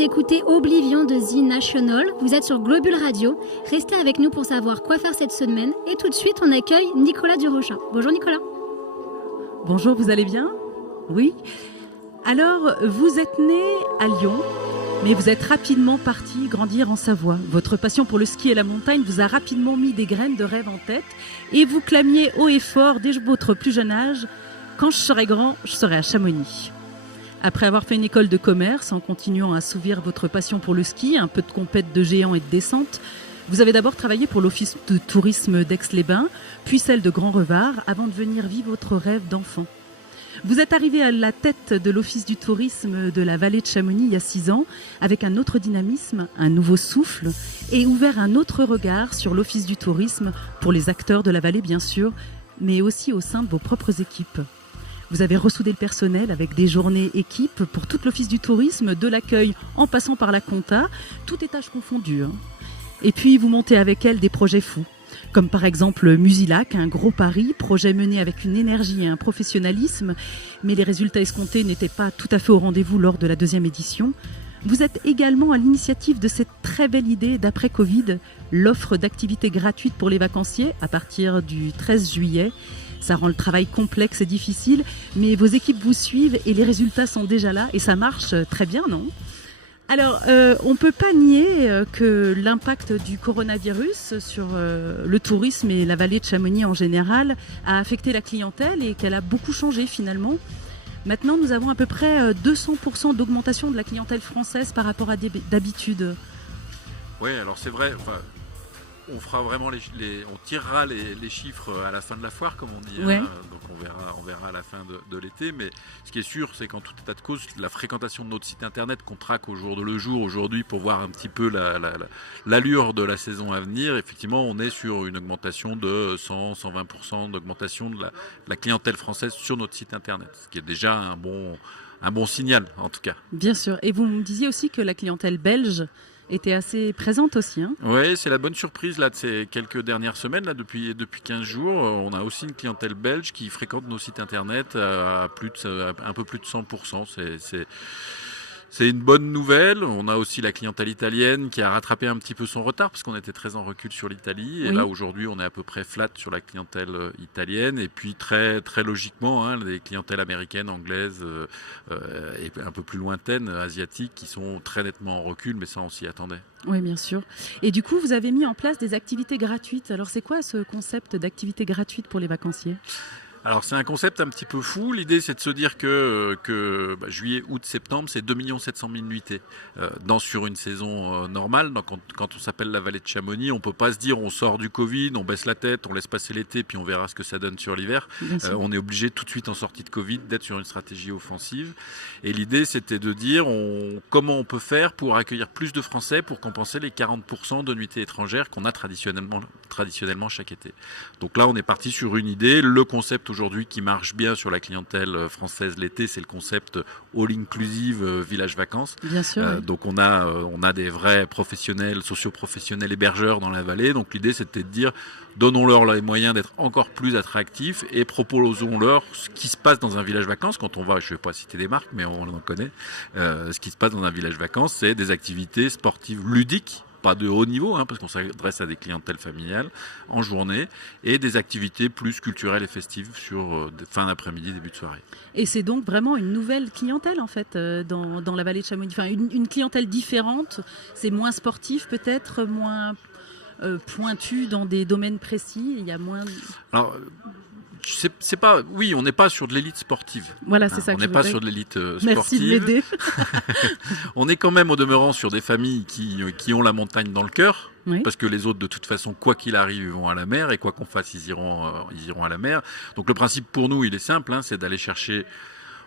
d'écouter Oblivion de The National. Vous êtes sur Globule Radio. Restez avec nous pour savoir quoi faire cette semaine. Et tout de suite, on accueille Nicolas Durochat. Bonjour Nicolas. Bonjour, vous allez bien ? Oui. Alors, vous êtes né à Lyon, mais vous êtes rapidement parti grandir en Savoie. Votre passion pour le ski et la montagne vous a rapidement mis des graines de rêve en tête et vous clamiez haut et fort dès votre plus jeune âge « Quand je serai grand, je serai à Chamonix ». Après avoir fait une école de commerce, en continuant à assouvir votre passion pour le ski, un peu de compète de géants et de descente, vous avez d'abord travaillé pour l'Office de tourisme d'Aix-les-Bains, puis celle de Grand-Revard, avant de venir vivre votre rêve d'enfant. Vous êtes arrivé à la tête de l'Office du tourisme de la vallée de Chamonix il y a 6 ans, avec un autre dynamisme, un nouveau souffle, et ouvert un autre regard sur l'Office du tourisme pour les acteurs de la vallée bien sûr, mais aussi au sein de vos propres équipes. Vous avez ressoudé le personnel avec des journées équipes pour tout l'Office du tourisme, de l'accueil en passant par la compta, tout étage confondu. Et puis vous montez avec elle des projets fous, comme par exemple Musilac, un gros pari, projet mené avec une énergie et un professionnalisme, mais les résultats escomptés n'étaient pas tout à fait au rendez-vous lors de la 2e édition. Vous êtes également à l'initiative de cette très belle idée d'après-Covid, l'offre d'activités gratuites pour les vacanciers à partir du 13 juillet. Ça rend le travail complexe et difficile, mais vos équipes vous suivent et les résultats sont déjà là et ça marche très bien, non ? Alors, on ne peut pas nier que l'impact du coronavirus sur le tourisme et la vallée de Chamonix en général a affecté la clientèle et qu'elle a beaucoup changé finalement. Maintenant, nous avons à peu près 200% d'augmentation de la clientèle française par rapport à d'habitude. Oui, alors c'est vrai. On fera vraiment on tirera les chiffres à la fin de la foire, comme on dit. Ouais. Donc on verra à la fin de l'été. Mais ce qui est sûr, c'est qu'en tout état de cause, la fréquentation de notre site internet qu'on traque au jour le jour aujourd'hui pour voir un petit peu l'allure de la saison à venir, effectivement, on est sur une augmentation de 100-120% d'augmentation de la clientèle française sur notre site internet, ce qui est déjà un bon signal en tout cas. Bien sûr. Et vous me disiez aussi que la clientèle belge était assez présente aussi. Oui, c'est la bonne surprise là, de ces quelques dernières semaines. Là, depuis 15 jours, on a aussi une clientèle belge qui fréquente nos sites internet à un peu plus de 100%. C'est une bonne nouvelle. On a aussi la clientèle italienne qui a rattrapé un petit peu son retard parce qu'on était très en recul sur l'Italie. Et oui. Là, aujourd'hui, on est à peu près flat sur la clientèle italienne. Et puis, très, très logiquement, les clientèles américaines, anglaises et un peu plus lointaines, asiatiques, qui sont très nettement en recul. Mais ça, on s'y attendait. Oui, bien sûr. Et du coup, vous avez mis en place des activités gratuites. Alors, c'est quoi ce concept d'activités gratuites pour les vacanciers ? Alors c'est un concept un petit peu fou. L'idée c'est de se dire que juillet, août, septembre, c'est 2 700 000 nuitées sur une saison normale. Donc quand on s'appelle la vallée de Chamonix, on peut pas se dire on sort du Covid, on baisse la tête, on laisse passer l'été puis on verra ce que ça donne sur l'hiver. On est obligé tout de suite en sortie de Covid d'être sur une stratégie offensive. Et l'idée c'était de dire comment on peut faire pour accueillir plus de Français pour compenser les 40% de nuitées étrangères qu'on a traditionnellement chaque été. Donc là on est parti sur une idée. Le concept aujourd'hui qui marche bien sur la clientèle française l'été, c'est le concept all-inclusive village vacances. Bien sûr. Oui. Donc on a des vrais professionnels, socio-professionnels hébergeurs dans la vallée. Donc l'idée c'était de dire donnons-leur les moyens d'être encore plus attractifs et proposons-leur ce qui se passe dans un village vacances. Quand on va, je ne vais pas citer des marques, mais on en connaît. Ce qui se passe dans un village vacances, c'est des activités sportives ludiques. Pas de haut niveau, parce qu'on s'adresse à des clientèles familiales en journée, et des activités plus culturelles et festives sur fin d'après-midi, début de soirée. Et c'est donc vraiment une nouvelle clientèle en fait dans la vallée de Chamonix. Enfin, une clientèle différente, c'est moins sportif peut-être, moins pointu dans des domaines précis, il y a moins... Alors, c'est pas, oui, on n'est pas sur de l'élite sportive. Voilà, c'est ça. On n'est pas sur de l'élite sportive. Merci de m'aider. On est quand même au demeurant sur des familles qui ont la montagne dans le cœur. Oui. Parce que les autres, de toute façon, quoi qu'il arrive, ils vont à la mer. Et quoi qu'on fasse, ils iront à la mer. Donc le principe pour nous, il est simple, c'est d'aller chercher...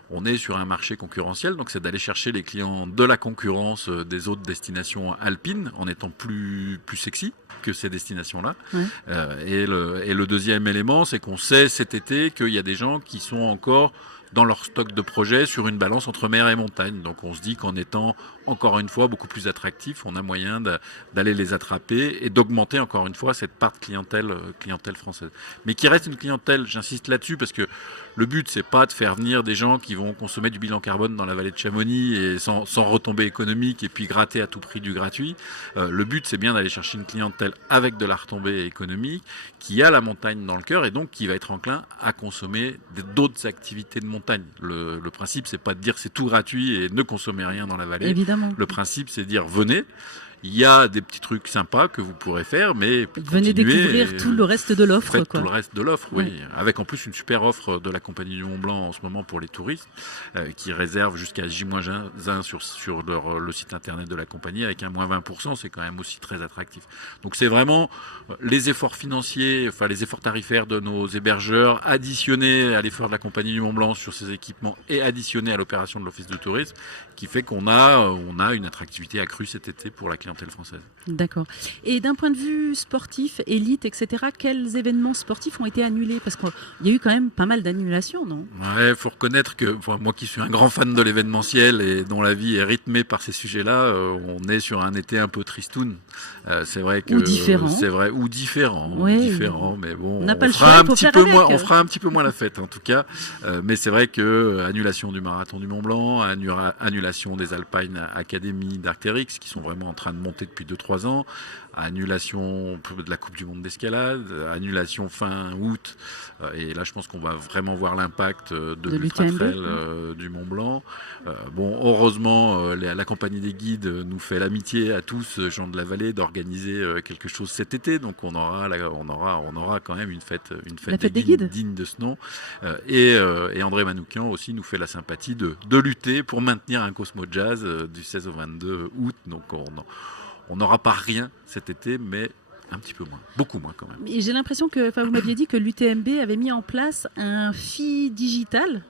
On est sur un marché concurrentiel, donc c'est d'aller chercher les clients de la concurrence des autres destinations alpines en étant plus sexy. que ces destinations-là. Ouais. Et le deuxième élément, c'est qu'on sait cet été qu'il y a des gens qui sont encore dans leur stock de projets sur une balance entre mer et montagne. Donc on se dit qu'en étant encore une fois beaucoup plus attractif, on a moyen d'aller les attraper et d'augmenter encore une fois cette part de clientèle française. Mais qui reste une clientèle, j'insiste là-dessus, parce que le but c'est pas de faire venir des gens qui vont consommer du bilan carbone dans la vallée de Chamonix et sans retombée économique et puis gratter à tout prix du gratuit. Le but c'est bien d'aller chercher une clientèle avec de la retombée économique, qui a la montagne dans le cœur et donc qui va être enclin à consommer d'autres activités de montagne. Le principe c'est pas de dire c'est tout gratuit et ne consommez rien dans la vallée. Évidemment. Le principe, c'est de dire venez. Il y a des petits trucs sympas que vous pourrez faire, mais venez découvrir tout le reste de l'offre. Tout le reste de l'offre, oui. Ouais. Avec en plus une super offre de la Compagnie du Mont Blanc en ce moment pour les touristes, qui réserve jusqu'à J-1 sur le site internet de la compagnie avec un moins 20%. C'est quand même aussi très attractif. Donc c'est vraiment les efforts financiers, enfin les efforts tarifaires de nos hébergeurs, additionnés à l'effort de la Compagnie du Mont Blanc sur ces équipements et additionnés à l'opération de l'Office de tourisme, qui fait qu'on a une attractivité accrue cet été pour la clientèle française. D'accord. Et d'un point de vue sportif, élite, etc., quels événements sportifs ont été annulés? Parce qu'il y a eu quand même pas mal d'annulations, non? Ouais, il faut reconnaître que moi qui suis un grand fan de l'événementiel et dont la vie est rythmée par ces sujets-là, on est sur un été un peu tristoun. C'est vrai que ou différent. C'est vrai, ou différent, ouais. Différent, mais bon, on fera un petit peu moins la fête en tout cas. Mais c'est vrai que annulation du marathon du Mont Blanc, annulation des Alpine Academy d'Arc'teryx qui sont vraiment en train de monter depuis 2-3 ans, annulation de la Coupe du Monde d'escalade, annulation fin août, et là je pense qu'on va vraiment voir l'impact de l'Ultra-Trail du Mont Blanc. Bon, heureusement, la compagnie des guides nous fait l'amitié à tous, gens de la vallée, d'organiser quelque chose cet été, donc on aura quand même une fête des guides digne de ce nom. Et André Manoukian aussi nous fait la sympathie de lutter pour maintenir un Cosmo Jazz du 16 au 22 août, donc on n'aura pas rien cet été, mais un petit peu moins, beaucoup moins quand même. Et j'ai l'impression que, vous m'aviez dit que l'UTMB avait mis en place un FI digital.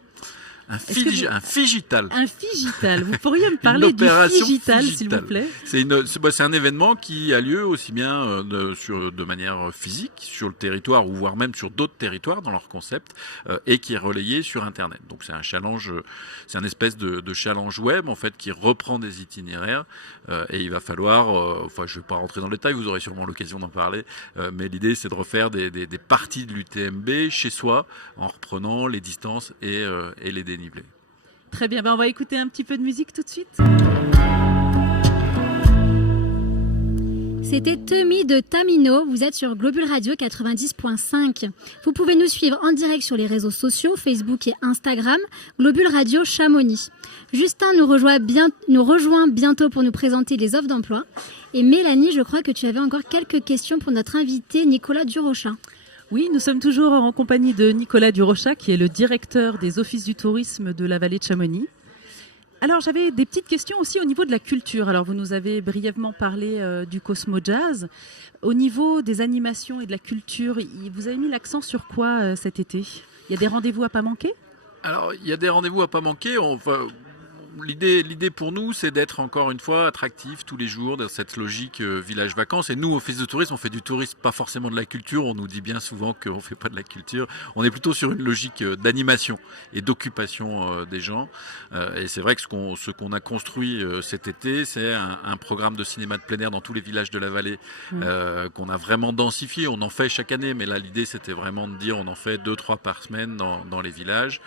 Un figital. Un figital. Vous pourriez me parler du figital, s'il vous plaît? C'est un événement qui a lieu aussi bien de manière physique sur le territoire ou voire même sur d'autres territoires dans leur concept et qui est relayé sur Internet. Donc c'est un challenge, c'est un espèce de challenge web en fait qui reprend des itinéraires et il va falloir, je ne vais pas rentrer dans le détail, vous aurez sûrement l'occasion d'en parler, mais l'idée c'est de refaire des parties de l'UTMB chez soi en reprenant les distances et les dénivelés. Très bien, on va écouter un petit peu de musique tout de suite. C'était Temi de Tamino, vous êtes sur Globule Radio 90.5. Vous pouvez nous suivre en direct sur les réseaux sociaux, Facebook et Instagram, Globule Radio Chamonix. Justin nous rejoint bientôt pour nous présenter les offres d'emploi. Et Mélanie, je crois que tu avais encore quelques questions pour notre invité Nicolas Durocha. Oui, nous sommes toujours en compagnie de Nicolas Durocha, qui est le directeur des offices du tourisme de la vallée de Chamonix. Alors, j'avais des petites questions aussi au niveau de la culture. Alors, vous nous avez brièvement parlé du Cosmo Jazz. Au niveau des animations et de la culture, vous avez mis l'accent sur quoi cet été? Il y a des rendez-vous à pas manquer? Alors, il y a des rendez-vous à pas manquer. L'idée pour nous, c'est d'être encore une fois attractif tous les jours dans cette logique village vacances. Et nous, office de tourisme, on fait du tourisme, pas forcément de la culture. On nous dit bien souvent qu'on ne fait pas de la culture. On est plutôt sur une logique d'animation et d'occupation des gens. Et c'est vrai que ce qu'on a construit cet été, c'est un programme de cinéma de plein air dans tous les villages de la vallée qu'on a vraiment densifié. On en fait chaque année, mais là, l'idée, c'était vraiment de dire on en fait 2-3 par semaine dans les villages.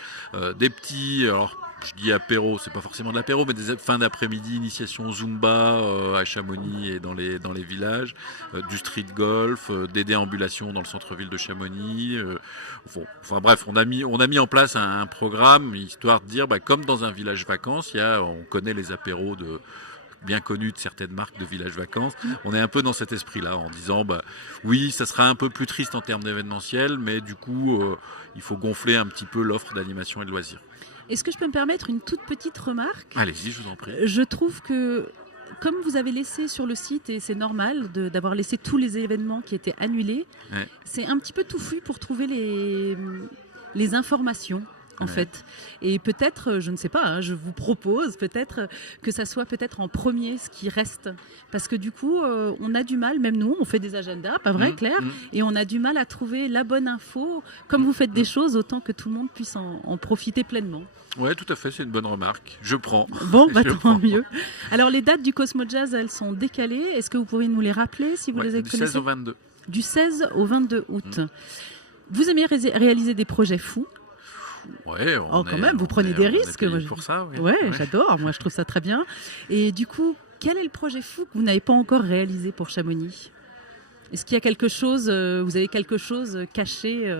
Des petits... Alors, je dis apéro, c'est pas forcément de l'apéro, mais des fins d'après-midi, initiation Zumba à Chamonix et dans les villages, du street golf, des déambulations dans le centre-ville de Chamonix. Bref, on a mis en place un programme histoire de dire, comme dans un village vacances, on connaît les apéros bien connus de certaines marques de village vacances. On est un peu dans cet esprit-là, en disant, oui, ça sera un peu plus triste en termes d'événementiel, mais du coup, il faut gonfler un petit peu l'offre d'animation et de loisirs. Est-ce que je peux me permettre une toute petite remarque? Allez-y, je vous en prie. Je trouve que, comme vous avez laissé sur le site, et c'est normal d'avoir laissé tous les événements qui étaient annulés, c'est un petit peu touffu pour trouver les informations. en fait. Et peut-être, je ne sais pas, hein, je vous propose peut-être que ça soit peut-être en premier ce qui reste. Parce que du coup, on a du mal, même nous, on fait des agendas, pas vrai, Claire, et on a du mal à trouver la bonne info. Comme vous faites des choses, autant que tout le monde puisse en profiter pleinement. Oui, tout à fait, c'est une bonne remarque. Je prends. Bon, tant mieux. Alors, les dates du Cosmo Jazz, elles sont décalées. Est-ce que vous pouvez nous les rappeler si vous les connaissez ? Du 16 au 22. Du 16 au 22 août. Vous aimez réaliser des projets fous ? Ouais, quand même, vous prenez des risques. On est payé pour ça, oui. Ouais, j'adore. Moi, je trouve ça très bien. Et du coup, quel est le projet fou que vous n'avez pas encore réalisé pour Chamonix ? Est-ce qu'il y a quelque chose, vous avez quelque chose caché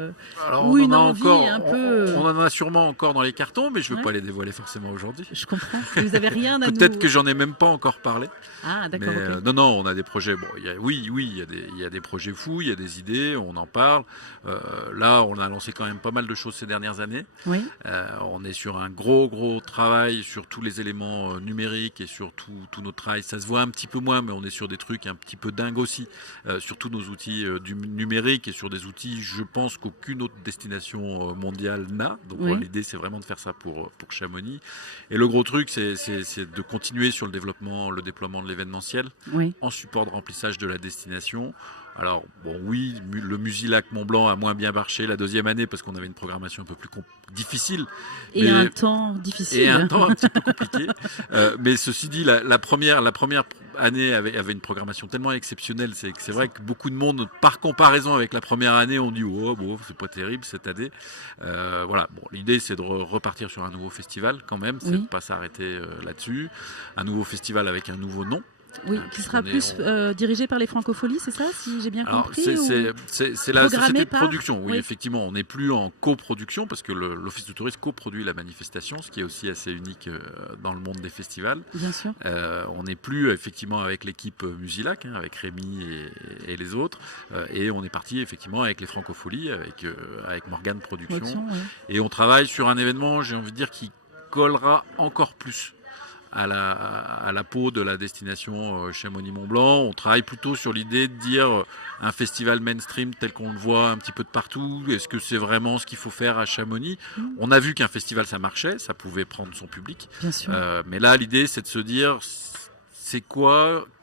Alors, ou on une en a envie encore, un peu on en a sûrement encore dans les cartons, mais je ne veux pas les dévoiler forcément aujourd'hui. Je comprends. Vous n'avez rien à nous... Peut-être que j'en ai même pas encore parlé. Ah, d'accord. Mais, ok. non, on a des projets. Bon, il y a des projets fous, il y a des idées, on en parle. Là, on a lancé quand même pas mal de choses ces dernières années. Oui. On est sur un gros travail sur tous les éléments numériques et sur tout notre travail. Ça se voit un petit peu moins, mais on est sur des trucs un petit peu dingues aussi, sur tous nos outils du numérique et sur des outils, je pense, qu'aucune autre destination mondiale n'a. Donc l'idée, c'est vraiment de faire ça pour Chamonix. Et le gros truc, c'est de continuer sur le déploiement de l'événementiel en support de remplissage de la destination. Alors, bon, oui, le Musilac Mont-Blanc a moins bien marché la deuxième année parce qu'on avait une programmation un peu plus difficile. Et un temps difficile. Et un temps un petit peu compliqué. Mais ceci dit, la première année avait une programmation tellement exceptionnelle. C'est vrai que beaucoup de monde, par comparaison avec la première année, ont dit « Oh, bon, c'est pas terrible cette année ». Voilà. Bon, l'idée, c'est de repartir sur un nouveau festival quand même. C'est de ne pas s'arrêter là-dessus. Un nouveau festival avec un nouveau nom. Oui, qui sera plus dirigé par les Francopholies, c'est ça, si j'ai bien compris? C'est la société de production, oui, oui, effectivement. On n'est plus en coproduction parce que l'Office du tourisme coproduit la manifestation, ce qui est aussi assez unique dans le monde des festivals. Bien sûr. On n'est plus effectivement avec l'équipe Musilac, avec Rémi et les autres. Et on est parti effectivement avec les Francopholies, avec Morgane Production. Et on travaille sur un événement, j'ai envie de dire, qui collera encore plus à la peau de la destination Chamonix-Mont-Blanc. On travaille plutôt sur l'idée de dire un festival mainstream tel qu'on le voit un petit peu de partout. Est-ce que c'est vraiment ce qu'il faut faire à Chamonix ? On a vu qu'un festival, ça marchait, ça pouvait prendre son public. Bien sûr. Mais là, l'idée, c'est de se dire,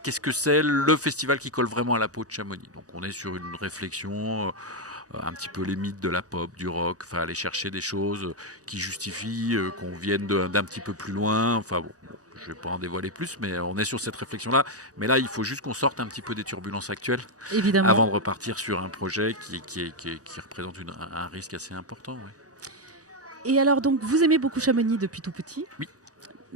qu'est-ce que c'est le festival qui colle vraiment à la peau de Chamonix ? Donc on est sur une réflexion... un petit peu les mythes de la pop, du rock, enfin aller chercher des choses qui justifient qu'on vienne d'un petit peu plus loin. Enfin bon, je vais pas en dévoiler plus, mais on est sur cette réflexion-là. Mais là, il faut juste qu'on sorte un petit peu des turbulences actuelles, évidemment, avant de repartir sur un projet qui représente un risque assez important. Ouais. Et alors donc, vous aimez beaucoup Chamonix depuis tout petit ? Oui.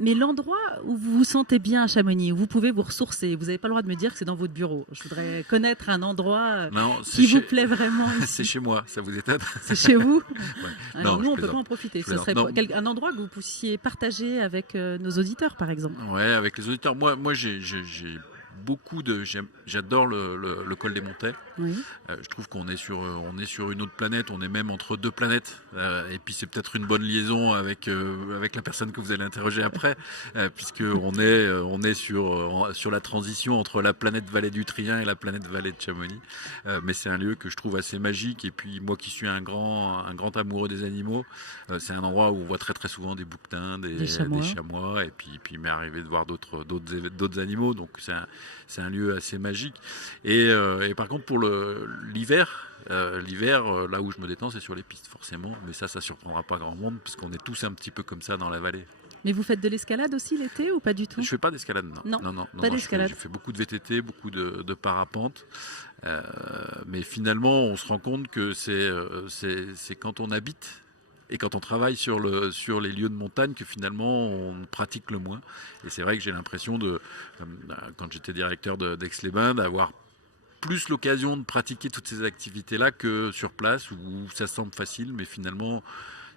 Mais l'endroit où vous vous sentez bien à Chamonix, où vous pouvez vous ressourcer, vous n'avez pas le droit de me dire que c'est dans votre bureau. Je voudrais connaître un endroit qui vous plaît vraiment ici. C'est chez moi, ça vous étonne ? C'est chez vous ? Ouais. Alors non, nous, on ne peut pas en profiter. Ce serait un endroit que vous puissiez partager avec nos auditeurs, par exemple. Oui, avec les auditeurs. Moi j'ai j'adore le col des Montets. Oui. Je trouve qu'on est sur une autre planète, on est même entre deux planètes, et puis c'est peut-être une bonne liaison avec la personne que vous allez interroger après, puisque on est sur la transition entre la planète Vallée du Trien et la planète Vallée de Chamonix. Mais c'est un lieu que je trouve assez magique, et puis moi qui suis un grand amoureux des animaux, c'est un endroit où on voit très très souvent des bouquetins, des chamois, et puis il m'est arrivé de voir d'autres animaux, donc c'est un lieu assez magique. Et par contre, pour l'hiver, là où je me détends, c'est sur les pistes, forcément. Mais ça surprendra pas grand monde, puisqu'on est tous un petit peu comme ça dans la vallée. Mais vous faites de l'escalade aussi l'été ou pas du tout ? Je fais pas d'escalade, non. Pas d'escalade. Je fais beaucoup de VTT, beaucoup de parapente. Mais finalement, on se rend compte que c'est quand on habite et quand on travaille sur les lieux de montagne que finalement on pratique le moins. Et c'est vrai que j'ai l'impression quand j'étais directeur d'Aix-les-Bains, d'avoir plus l'occasion de pratiquer toutes ces activités-là que sur place, où ça semble facile, mais finalement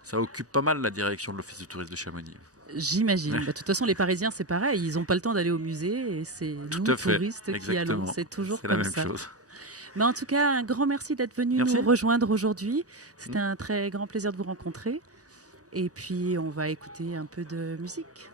ça occupe pas mal la direction de l'Office du tourisme de Chamonix. J'imagine. De toute façon, les Parisiens, c'est pareil. Ils n'ont pas le temps d'aller au musée, et c'est nous, touristes, qui allons. C'est toujours comme ça. C'est la même chose. Mais en tout cas, un grand merci d'être venu nous rejoindre aujourd'hui. C'était un très grand plaisir de vous rencontrer. Et puis, on va écouter un peu de musique.